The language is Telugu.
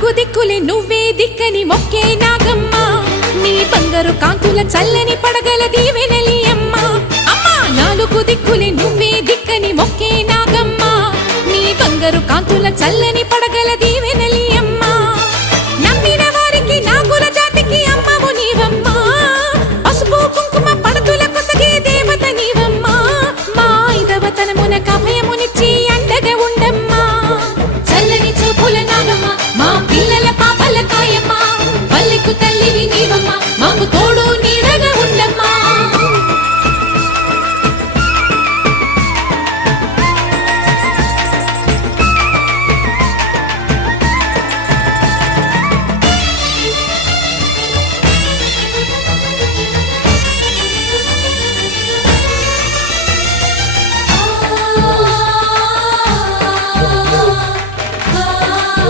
నాలుగు దిక్కులే నువ్వే దిక్కని మొక్కే నాగమ్మ నీ బంగారు కాంతుల చల్లని పడగల దీవెనలి అమ్మ అమ్మా నాలుగు దిక్కులే నువ్వే దిక్కని మొక్కే నాగమ్మ నీ బంగారు కాంతుల చల్లని పడగల